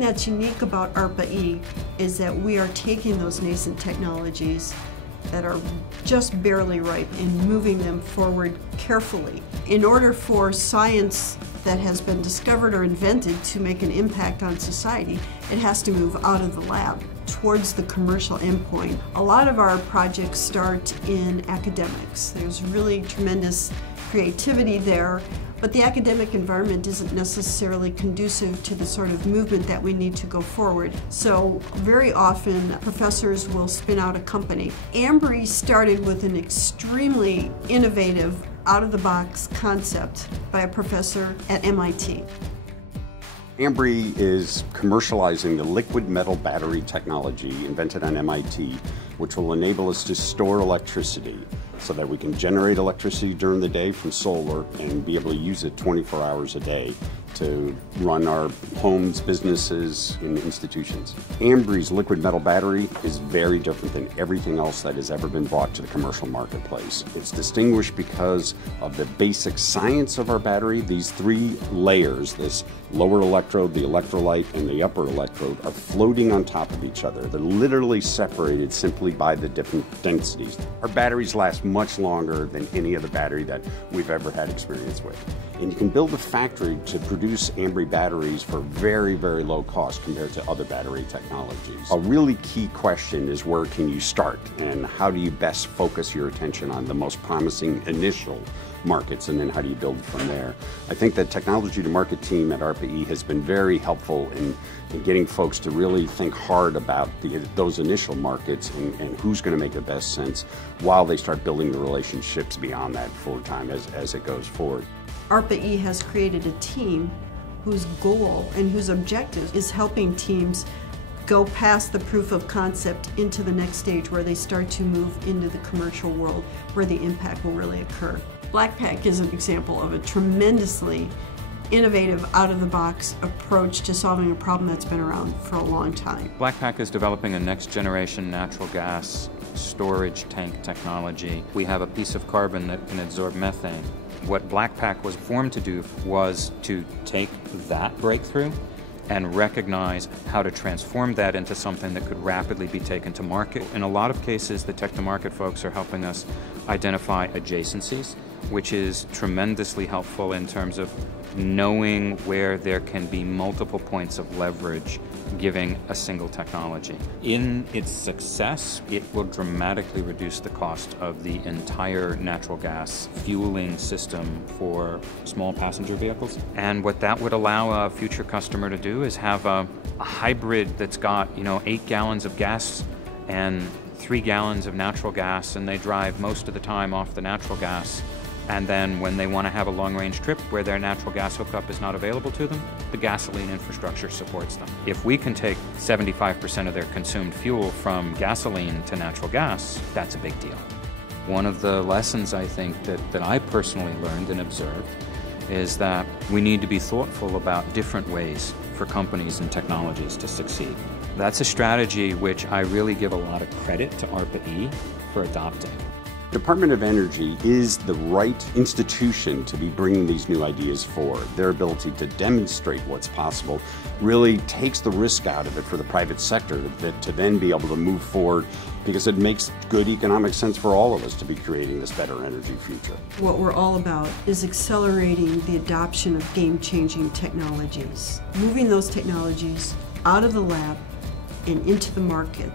that's unique about ARPA-E is that we are taking those nascent technologies that are just barely ripe and moving them forward carefully. In order for science that has been discovered or invented to make an impact on society, it has to move out of the lab towards the commercial endpoint. A lot of our projects start in academics. There's really tremendous creativity there, but the academic environment isn't necessarily conducive to the sort of movement that we need to go forward. So very often professors will spin out a company. Ambri started with an extremely innovative, out-of-the-box concept by a professor at MIT. Ambri is commercializing the liquid metal battery technology invented on MIT, which will enable us to store electricity so that we can generate electricity during the day from solar and be able to use it 24 hours a day to run our homes, businesses, and institutions. Ambri's liquid metal battery is very different than everything else that has ever been brought to the commercial marketplace. It's distinguished because of the basic science of our battery. These three layers, this lower electrode, the electrolyte, and the upper electrode, are floating on top of each other. They're literally separated simply by the different densities. Our batteries last much longer than any other battery that we've ever had experience with. And you can build a factory to produce Ambri batteries for very, very low cost compared to other battery technologies. A really key question is where can you start and how do you best focus your attention on the most promising initial markets, and then how do you build from there? I think the technology to market team at ARPA-E has been very helpful in getting folks to really think hard about those initial markets and who's going to make the best sense while they start building the relationships beyond that for time as it goes forward. ARPA-E has created a team whose goal and whose objective is helping teams go past the proof of concept into the next stage where they start to move into the commercial world where the impact will really occur. BlackPak is an example of a tremendously innovative, out-of-the-box approach to solving a problem that's been around for a long time. BlackPak is developing a next-generation natural gas storage tank technology. We have a piece of carbon that can absorb methane. What BlackPak was formed to do was to take that breakthrough and recognize how to transform that into something that could rapidly be taken to market. In a lot of cases, the tech-to-market folks are helping us identify adjacencies, which is tremendously helpful in terms of knowing where there can be multiple points of leverage giving a single technology. In its success, it will dramatically reduce the cost of the entire natural gas fueling system for small passenger vehicles. And what that would allow a future customer to do is have a hybrid that's got, 8 gallons of gas and 3 gallons of natural gas, and they drive most of the time off the natural gas. And then when they want to have a long-range trip where their natural gas hookup is not available to them, the gasoline infrastructure supports them. If we can take 75% of their consumed fuel from gasoline to natural gas, that's a big deal. One of the lessons I think that I personally learned and observed is that we need to be thoughtful about different ways for companies and technologies to succeed. That's a strategy which I really give a lot of credit to ARPA-E for adopting. Department of Energy is the right institution to be bringing these new ideas forward. Their ability to demonstrate what's possible really takes the risk out of it for the private sector to then be able to move forward, because it makes good economic sense for all of us to be creating this better energy future. What we're all about is accelerating the adoption of game-changing technologies, moving those technologies out of the lab and into the market.